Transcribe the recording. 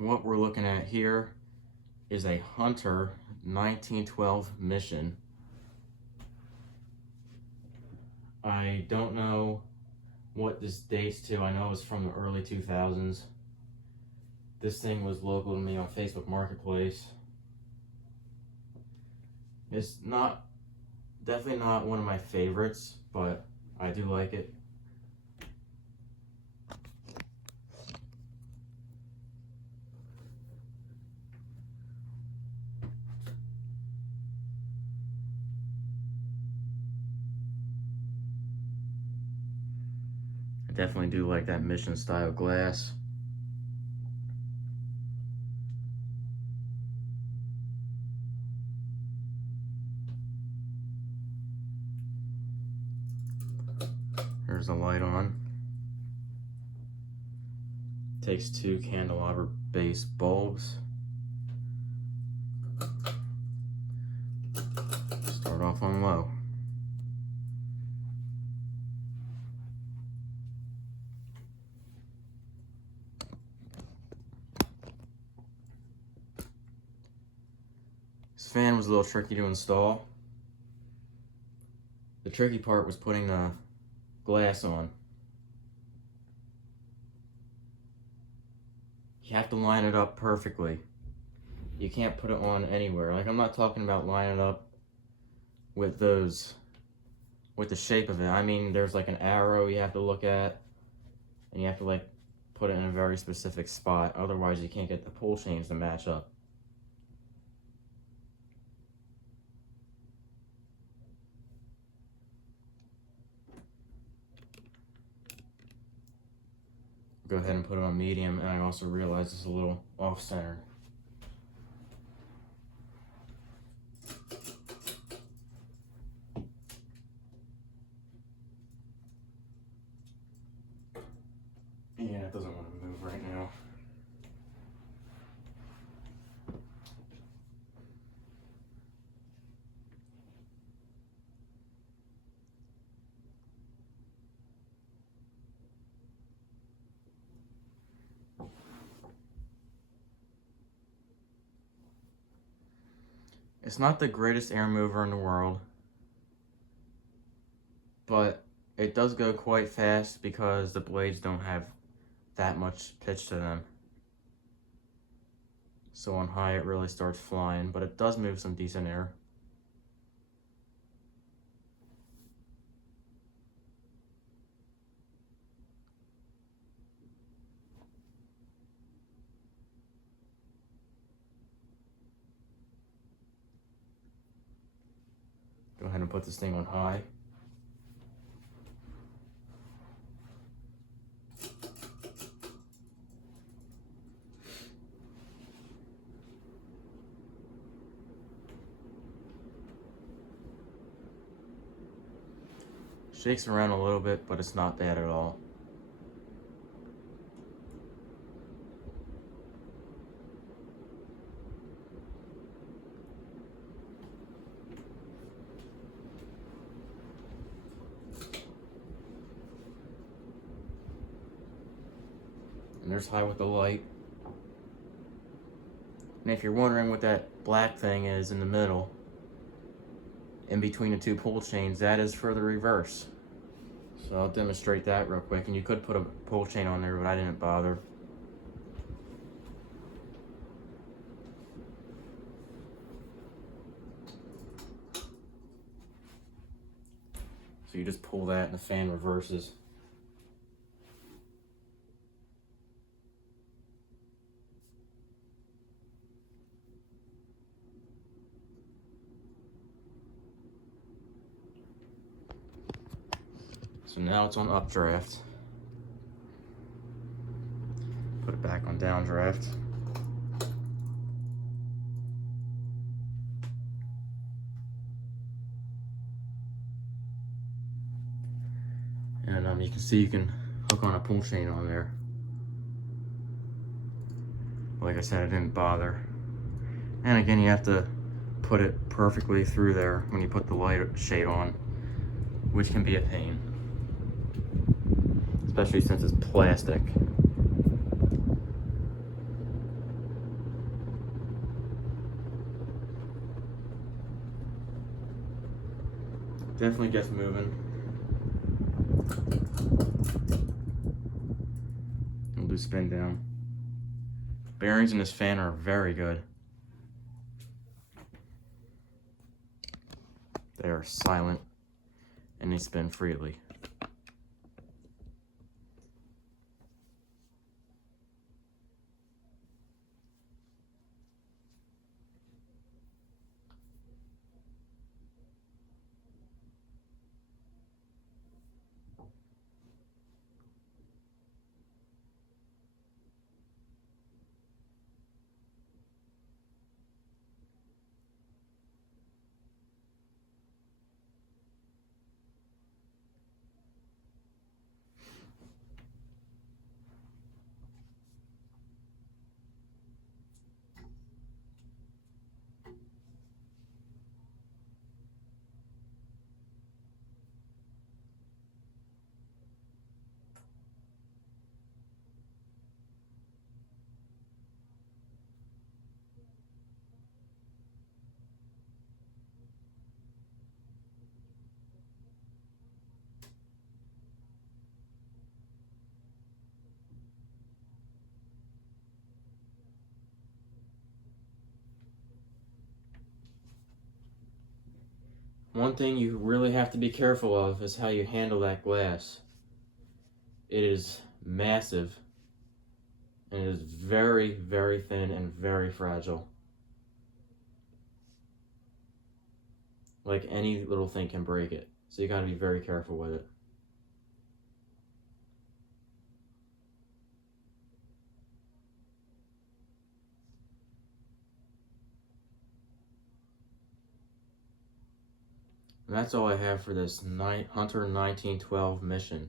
what we're looking at here is a Hunter 1912 Mission. I don't know what this dates to. I know it's from the early 2000s. This thing was local to me on Facebook Marketplace. It's definitely not one of my favorites, but I do like it. I definitely do like that Mission style glass. There's the light on. Takes 2 candelabra base bulbs. Start off on low. This fan was a little tricky to install. The tricky part was putting the glass on. You have to line it up perfectly. You can't put it on anywhere. Like, I'm not talking about lining it up with the shape of it. I mean, there's like an arrow you have to look at, and you have to like put it in a very specific spot. Otherwise, you can't get the pull chains to match up. Go ahead and put it on medium, and I also realize it's a little off-center. Yeah, it doesn't want to move right now. It's not the greatest air mover in the world, but it does go quite fast because the blades don't have that much pitch to them. So on high it really starts flying, but it does move some decent air. Go ahead and put this thing on high. Shakes around a little bit, but it's not bad at all. And there's high with the light. And if you're wondering what that black thing is in the middle, in between the 2 pull chains, that is for the reverse. So I'll demonstrate that real quick. And you could put a pull chain on there, but I didn't bother. So you just pull that and the fan reverses. So now it's on updraft. Put it back on downdraft. And you can see you can hook on a pull chain on there. Like I said, I didn't bother. And again, you have to put it perfectly through there when you put the light shade on, which can be a pain, especially since it's plastic. Definitely gets moving. We'll do spin down. Bearings in this fan are very good. They are silent and they spin freely. One thing you really have to be careful of is how you handle that glass. It is massive and it is very, very thin and very fragile. Like any little thing can break it, so you gotta be very careful with it. And that's all I have for this Hunter 1912 mission.